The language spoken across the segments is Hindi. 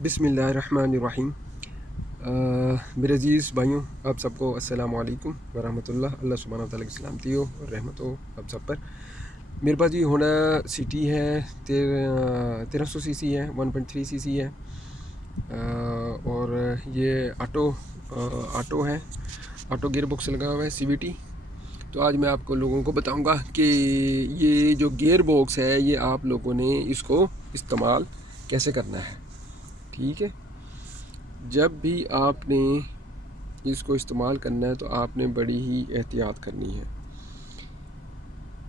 बिस्मिल्लाहिर्रहमानिर्रहीम। मेरे अज़ीज़ भाइयों, आप सबको अस्सलामु अलैकुम वरहमतुल्लाह। अल्लाह सुब्हानहू व तआला की सलामती हो और रहमत हो आप सब पर। मेरे पास जी होंडा सिटी है, 1300 सीसी है, 1.3 सीसी है और ये ऑटो है, ऑटो गियर बॉक्स लगा हुआ है, सीवीटी। तो आज मैं आपको लोगों को बताऊंगा कि ये जो गियर बॉक्स है ये आप लोगों ने इसको इस्तेमाल कैसे करना है। ठीक है, जब भी आपने इसको इस्तेमाल करना है तो आपने बड़ी ही एहतियात करनी है।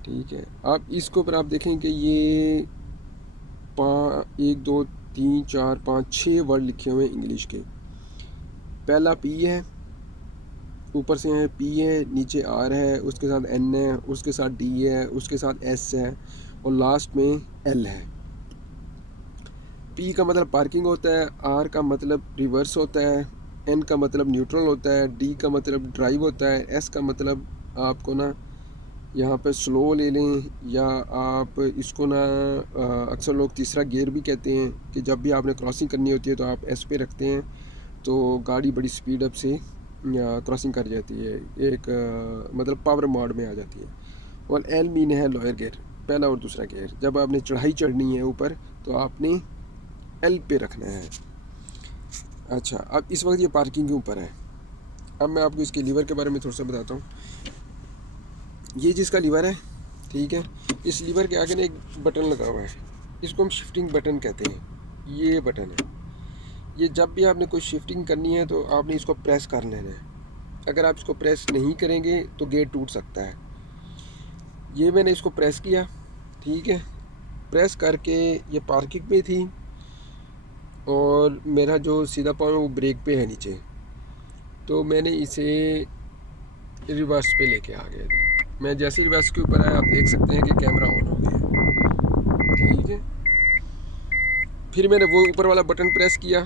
ठीक है, आप इसके ऊपर आप देखें कि ये 1 2 3 4 5 6 वर्ड लिखे हुए हैं इंग्लिश के। पहला पी है, ऊपर से है पी है, नीचे आर है, उसके साथ एन है, उसके साथ डी है, उसके साथ एस है और लास्ट में एल है। पी का मतलब पार्किंग होता है, आर का मतलब रिवर्स होता है, एन का मतलब न्यूट्रल होता है, डी का मतलब ड्राइव होता है, एस का मतलब आपको ना यहाँ पे स्लो ले लें, या आप इसको ना अक्सर लोग तीसरा गियर भी कहते हैं कि जब भी आपने क्रॉसिंग करनी होती है तो आप एस पे रखते हैं तो गाड़ी बड़ी स्पीड अप से क्रॉसिंग कर जाती है, एक मतलब पावर मोड में आ जाती है। और एल मीन है लोअर गियर, पहला और दूसरा गियर। जब आपने चढ़ाई चढ़नी है ऊपर तो आपने एल पे रखना है। अच्छा, अब इस वक्त ये पार्किंग के ऊपर है। अब मैं आपको इसके लीवर के बारे में थोड़ा सा बताता हूँ। ये जिसका लीवर है, ठीक है, इस लीवर के आगे ना एक बटन लगा हुआ है, इसको हम शिफ्टिंग बटन कहते हैं। ये बटन है, ये जब भी आपने कोई शिफ्टिंग करनी है तो आपने इसको प्रेस कर लेना है। अगर आप इसको प्रेस नहीं करेंगे तो गेट टूट सकता है। ये मैंने इसको प्रेस किया, ठीक है, प्रेस करके ये पार्किंग पे थी और मेरा जो सीधा पाँव वो ब्रेक पे है नीचे, तो मैंने इसे रिवर्स पे लेके आ गया जी। मैं जैसे रिवर्स के ऊपर आया, आप देख सकते हैं कि कैमरा ऑन हो गया। ठीक है, फिर मैंने वो ऊपर वाला बटन प्रेस किया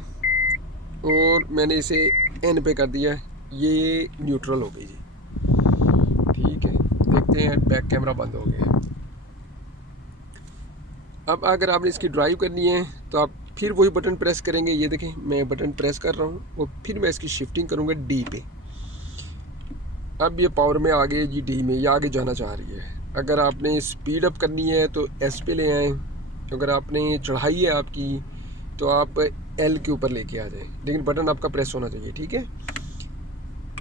और मैंने इसे एन पे कर दिया, ये न्यूट्रल हो गई जी। ठीक है, देखते हैं बैक कैमरा बंद हो गया। अब अगर आपने इसकी ड्राइव करनी है तो आप फिर वही बटन प्रेस करेंगे। ये देखें, मैं बटन प्रेस कर रहा हूँ और फिर मैं इसकी शिफ्टिंग करूँगा डी पे। अब ये पावर में आ गई जी, डी में, ये आगे जाना चाह रही है। अगर आपने स्पीड अप करनी है तो एस पे ले आएँ, अगर आपने चढ़ाई है आपकी तो आप एल के ऊपर लेके आ जाएं, लेकिन बटन आपका प्रेस होना चाहिए। ठीक है,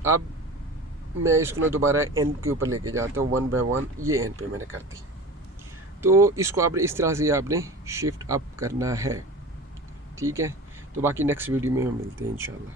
अब मैं इसको ना दोबारा एन के ऊपर लेके जाता हूँ, 1 बाय 1 ये एन पे मैंने कर दी। तो इसको आपने इस तरह से आपने शिफ्ट अप करना है। ठीक है, तो बाकी नेक्स्ट वीडियो में हम मिलते हैं इंशाल्लाह।